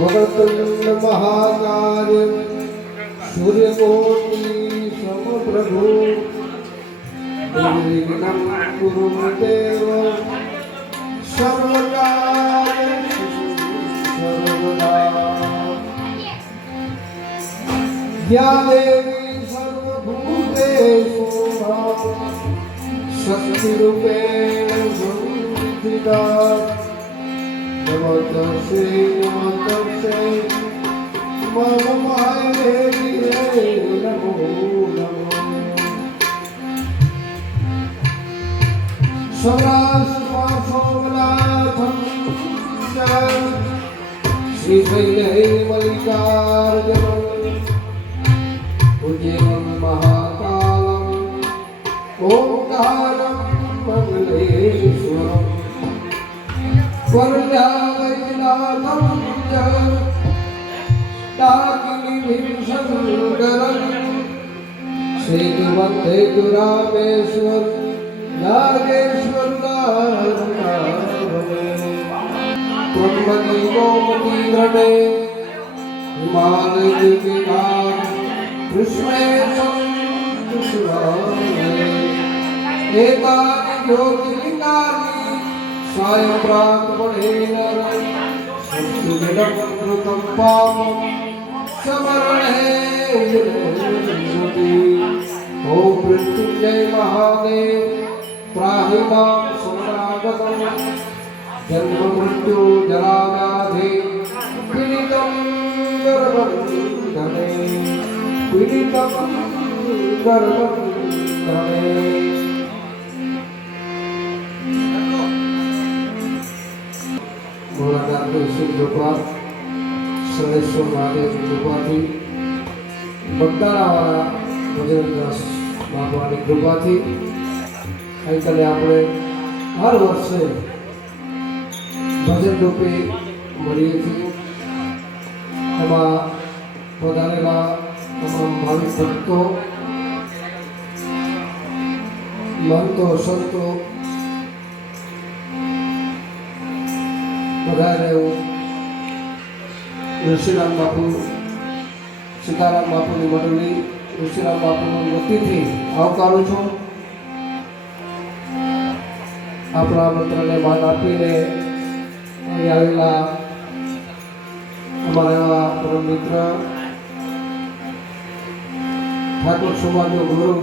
વક્રતુંડ મહાકાર્ય સૂર્યકોટી સમપ્રભુ નિર્વિઘ્નં ગુરુ દેવ સર્વકાર્યેષુ સર્વદા યા દેવી શ્રી મલ્લિકાર્જુન ઉજ્જૈન મહાકાલમ ઓમકારમ શ્રીમતે રામેશ્વર નાગેશ્વર બ્રહ્મની ગોમતી રણે હિમાલય કિનાર કૃષ્ણે સંતુષાય એકાની જ્યોતિર્લિંગાની સાયં પ્રાતપણેન સંતુલિનમૃતમ પામમ સમરણે ઓમ મૃત્યુંજય મહાદેવ ત્રાહિ મામ શરણાગતમ જન્મ મૃત્યુ જરાવ્યાધિ પીડિતમ पीडितं ધને પીડિતમ ધને મોલાદાર દર્શન મહાદેવ કૃપાથી બગદાણાવાળા ભજનદાસ બાબાની કૃપાથી ગઈકાલે આપણે હર વર્ષે ભજન રૂપે મળીએ છીએ. એમાં વધારેલા તમામ ભાવિક ભક્તો મહંતો સંતો વધારે એવું ઋષિરામ બાપુ, સીતારામ બાપુની મંડળી ઋષિરામ બાપુની વતીથી આવકારું છું. આપણા મિત્રને માન આપીને અહીં આવેલા અમારા પરમ મિત્ર, ઠાકોર સમાજનો ગૌરવ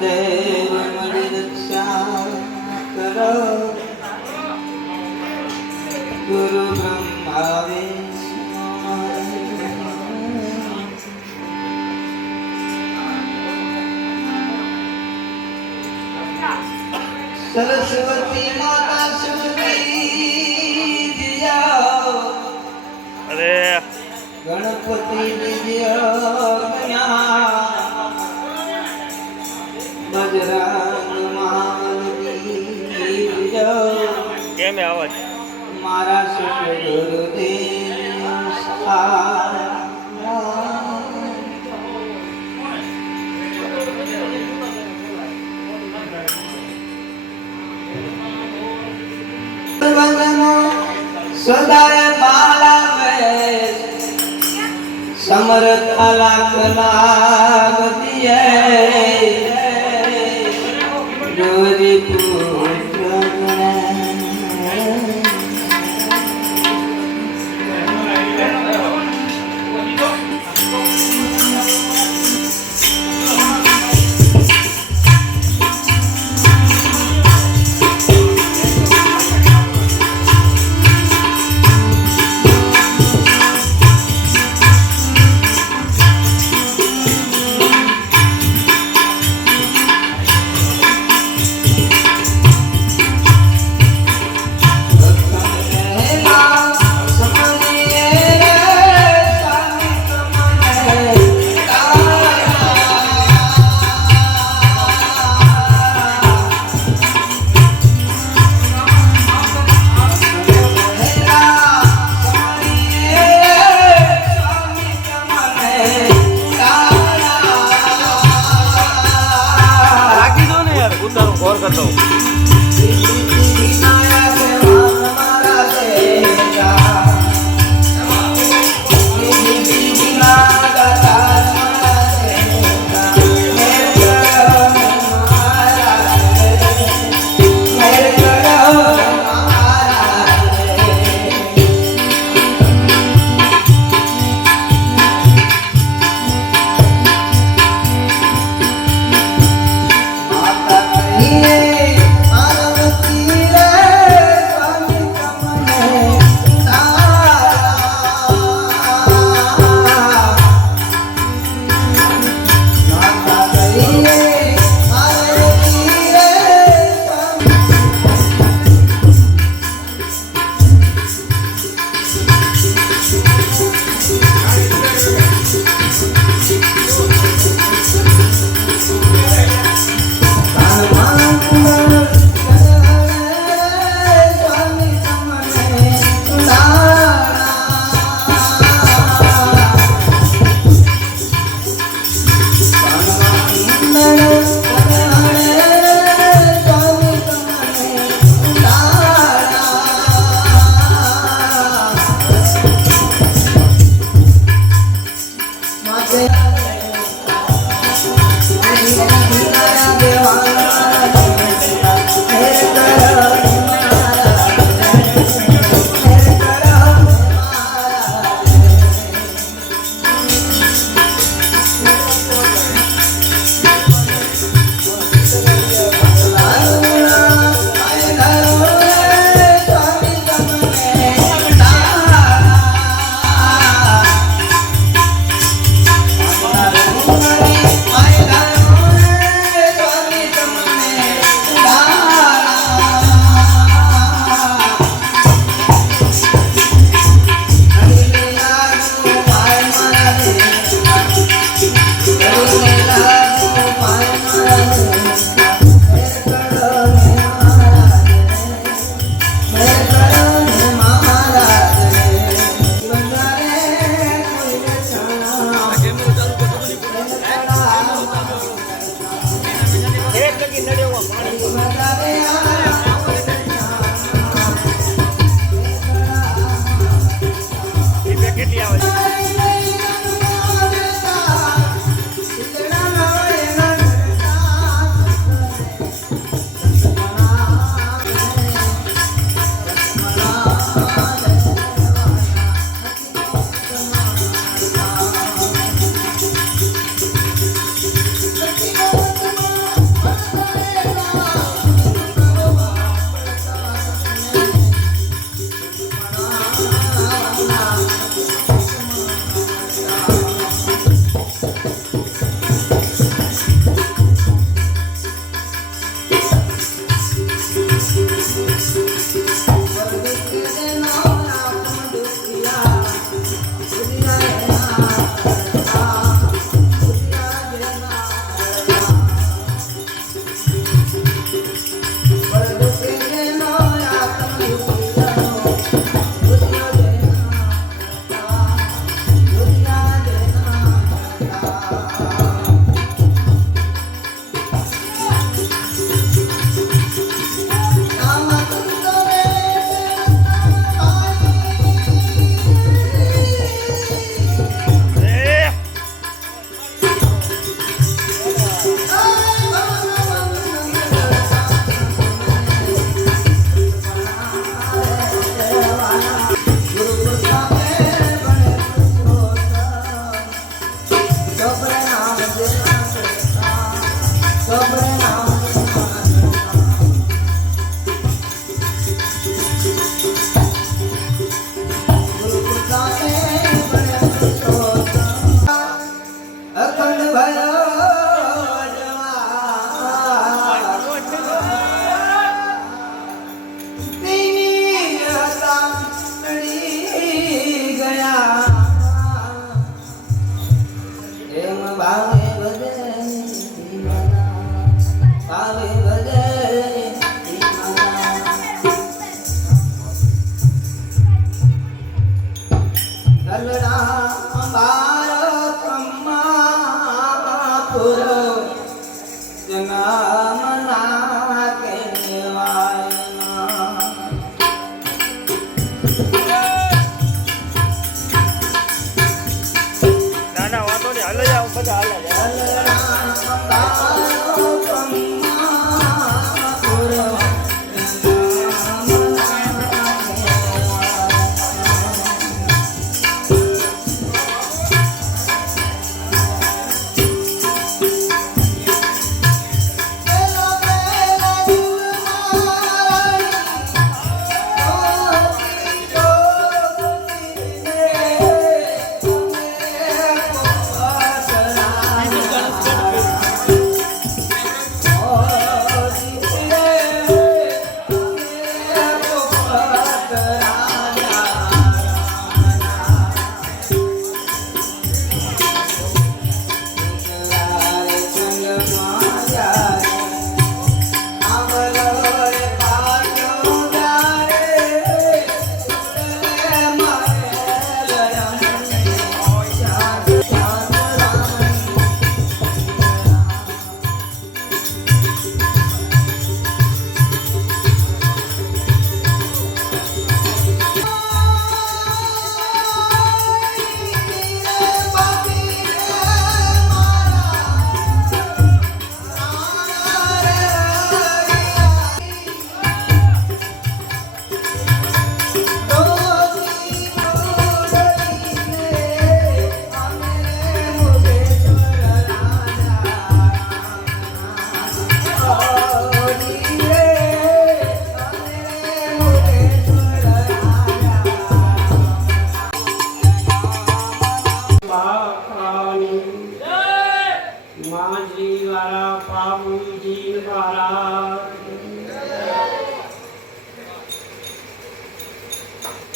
દેવ મારી રક્ષા કરો ગુરુ બ્રહ્મા સરસ્વતી માતા સુંદરી અરે ગણપતિ સદાય બાલા સમરથ અલાક લાગતીએ ગોરી Sobre માજી વાળા પાપુજી વાળા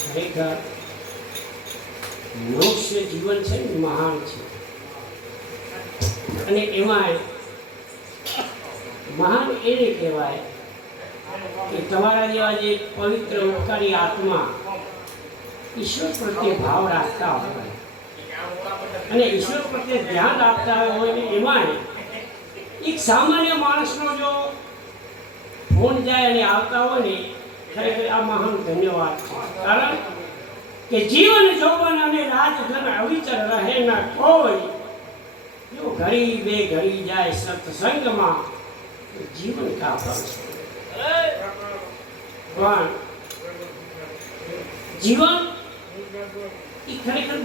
ખરેખર મનુષ્ય જીવન છે ને મહાન છે. અને એમાં મહાન એને કહેવાય કે તમારા જેવા જે પવિત્ર ઉપકારી આત્મા ઈશ્વર પ્રત્યે ભાવ રાખતા હોય અને ઈશ્વર પ્રત્યે ધ્યાન આપતા હોય ને એમાંય એક સામાન્ય માણસનો જો ફોન જાય અને આવતા હોય ને ખરેખર આ મહાન ધન્યવાદ છે. કારણ કે જીવન જોવન અને રાજધન અવિચર રહે ના કોઈ, જો ઘડી બે ઘડી જાય સત્સંગમાં જીવન કા પણ જીવન એ ખરેખર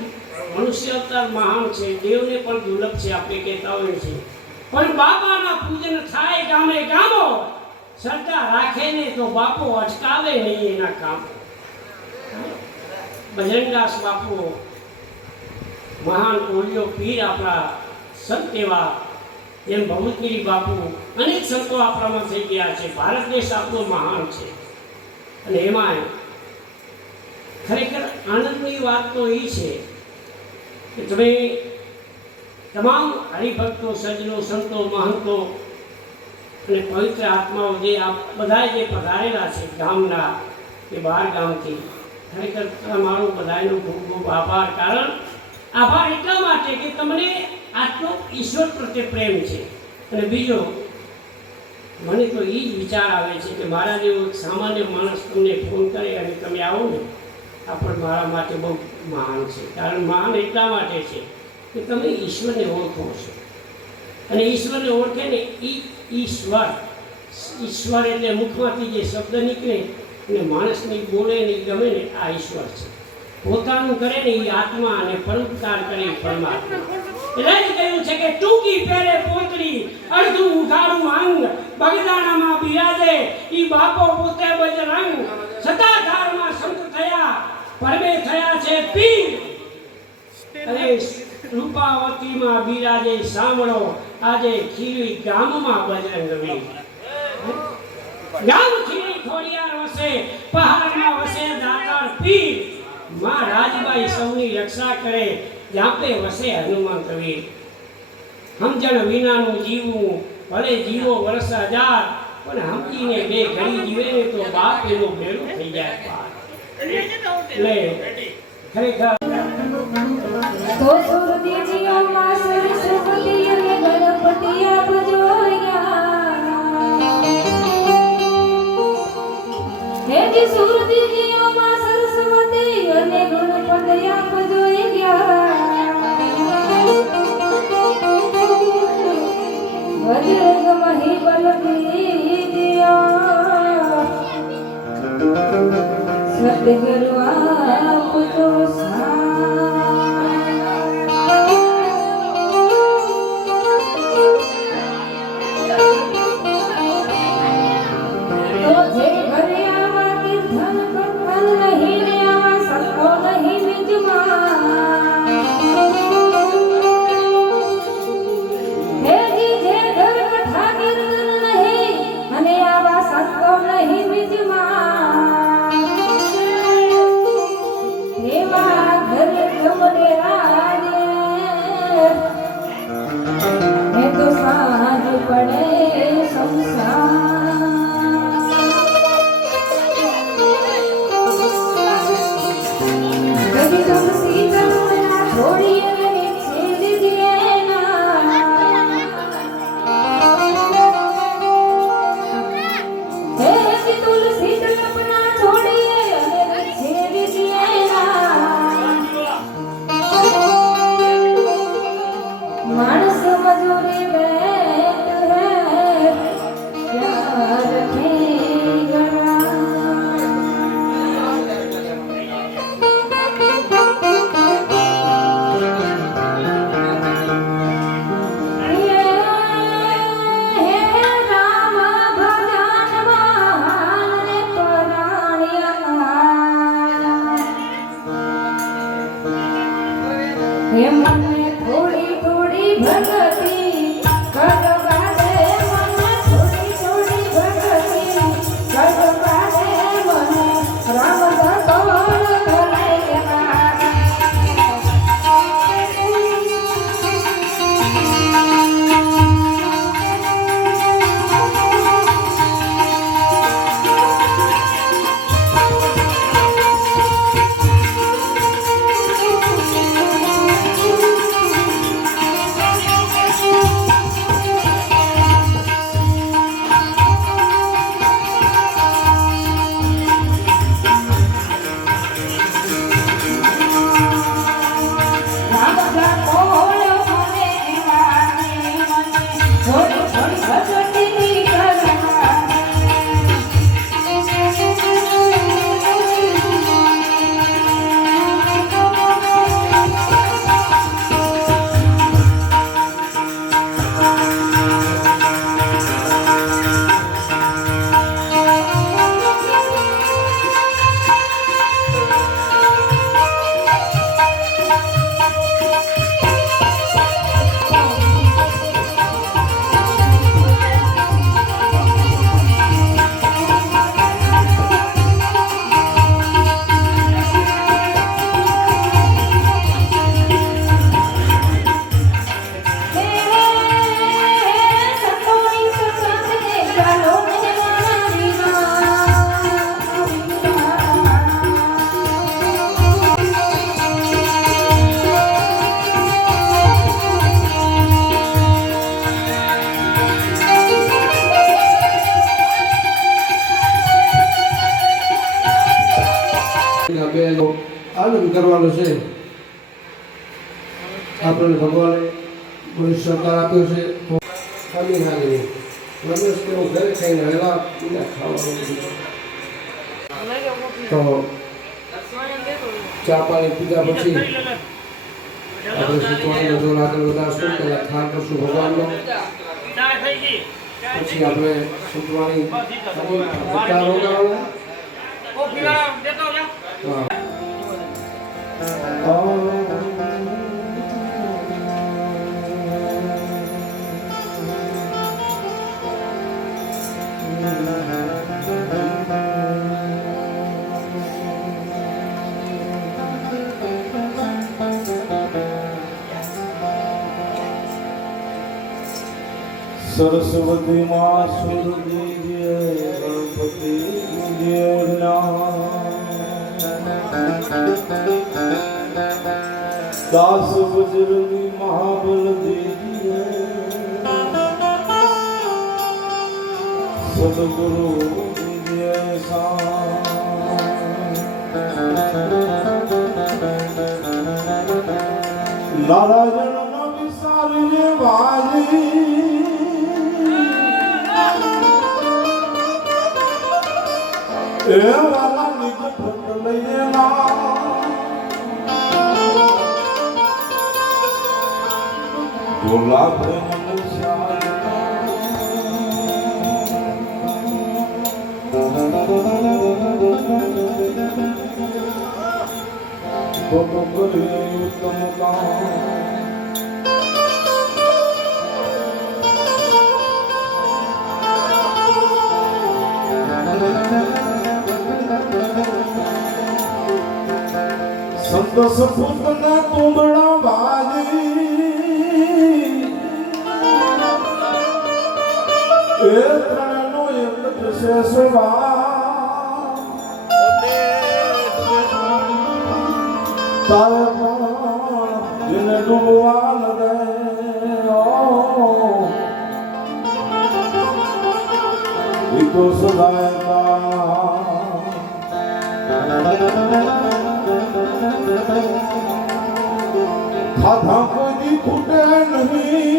મનુષ્ય અવતાર મહાન છે, દેવને પણ દુર્લભ છે, આપણે કહેતા હોઈએ છીએ. પણ બાપાના પૂજન થાય ગામે ગામો, શ્રદ્ધા રાખે ને તો બાપો અટકાવે નહીં એના કામ. ભજનદાસ બાપુ મહાન કોળીઓ પીર આપણા સંત એવા એમ ભગવતગીરી બાપુ અનેક સંતો આપણામાં થઈ ગયા છે. ભારત દેશ આપણો મહાન છે. અને એમાં ખરેખર આનંદની વાત તો એ છે કે તમે તમામ હરિભક્તો, સજ્જનો, સંતો, મહંતો અને પવિત્ર આત્માઓ જે આ બધા જે પધારેલા છે ગામના કે બહાર ગામથી, ખરેખર તમારો બધાનો ખૂબ ખૂબ આભાર. કારણ આભાર એટલા માટે કે તમને આટલો ઈશ્વર પ્રત્યે પ્રેમ છે. અને બીજો, મને તો એ જ વિચાર આવે છે કે મારા જેવો સામાન્ય માણસ તમને ફોન કરે અને તમે આવો ને આ પણ મારા માટે બહુ મહાન છે. કારણ મહાન એટલા માટે છે કે તમે ઈશ્વરને ઓળખો છો. અને ઈશ્વરને ઓળખે ને ઈશ્વર ઈશ્વર એટલે મુખમાંથી જે શબ્દ નીકળે અને માણસની બોલે ને ગમે ને આ ઈશ્વર છે. પોતાનું કરે ને એ આત્મા અને પરોપકાર કરે પરમાત્મા. એટલે જ કહ્યું છે કે ટૂંકી પહેરે પોતરી, અડધું ઉઘાડું અંગ, બગદાણામાં બિરાજે, ઈ બાપો પોતે બજરંગ સતાધારમાં સંત થયા પરમે થયા છે પીર. અરે રૂપાવતીમાં બિરાજે સાંભળો, આજે ખીરી ગામમાં બજરંગ ગામ ખીલી ખોડિયાર વસે, પહાડમાં વસે દાતાર પીર. માં રાજબાઈ સૌની રક્ષા કરે, જાપે વસે હનુમાન વીર. સમજણ વિનાનું જીવવું, ભલે જીવો વર્ષ હજાર, પણ સમજીને બે ઘડી જીવે તો બાપ એનો ભેરું થઈ જાય. એટલે ખરેખર તો સુરતી જીવનમાં સરસ્વતી અને ગણપતિ આપ જોયા હે જી સુરતી જીવનમાં સરસ્વતી અને ગણપતિ આપ ગયા સદગુરુ આપજો સુતવાની નજર આગળ વધારશું પહેલાં ખાર કરશું ભગવાનનો પછી આપણે સુતવાની વિચાર વગાડવાના. હા સરસ્વતી મા સુરજી જય ગણપતિ દાસ બજરંગી મહાબલ દેજીએ સદગુરુ જય નારાયણ એ વાલા નિજ ભક્ત સંતોષ પુતના તુંબડા બાજી એ ત્રણનો એક થશે સ્વભાવ તારે પણ જેને ડૂબવા ન તો સદાય ખાધા કોઈ ખૂટે નહીં.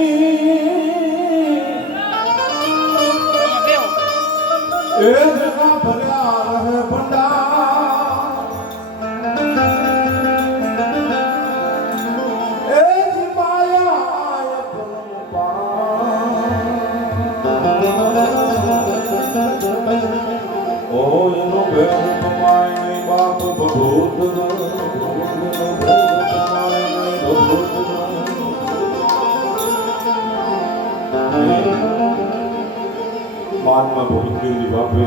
મહાત્મા ભગવતગીરી બાપે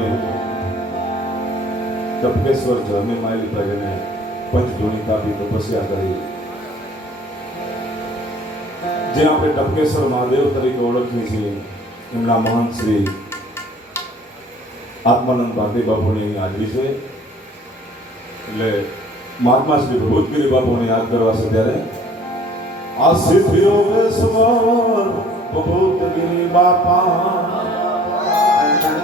ટપકેશ્વર જમી માયલી પ્રગને પંચધૂણી કાપી તપસ્યા કરી. જે આપણે ટપકેશ્વર મહાદેવ તરીકે ઓળખીએ છીએ, એમના મહાન શ્રી આત્માનંદ ભારતી બાપુની હાજરી છે. એટલે મહાત્મા શ્રી ભગવતગીરી બાપુને યાદ કરવા છે ત્યારે. આ સિદ્ધિઓ ભગવતગીરી બાપા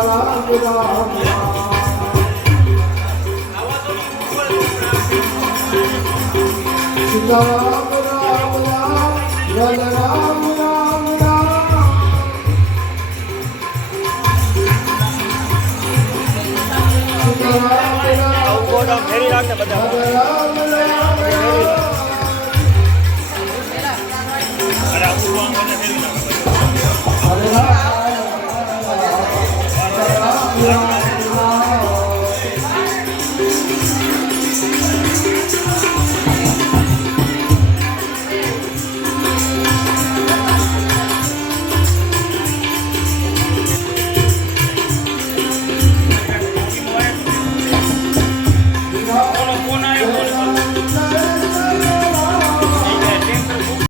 રામ રામ રામ રામ રાખે બધા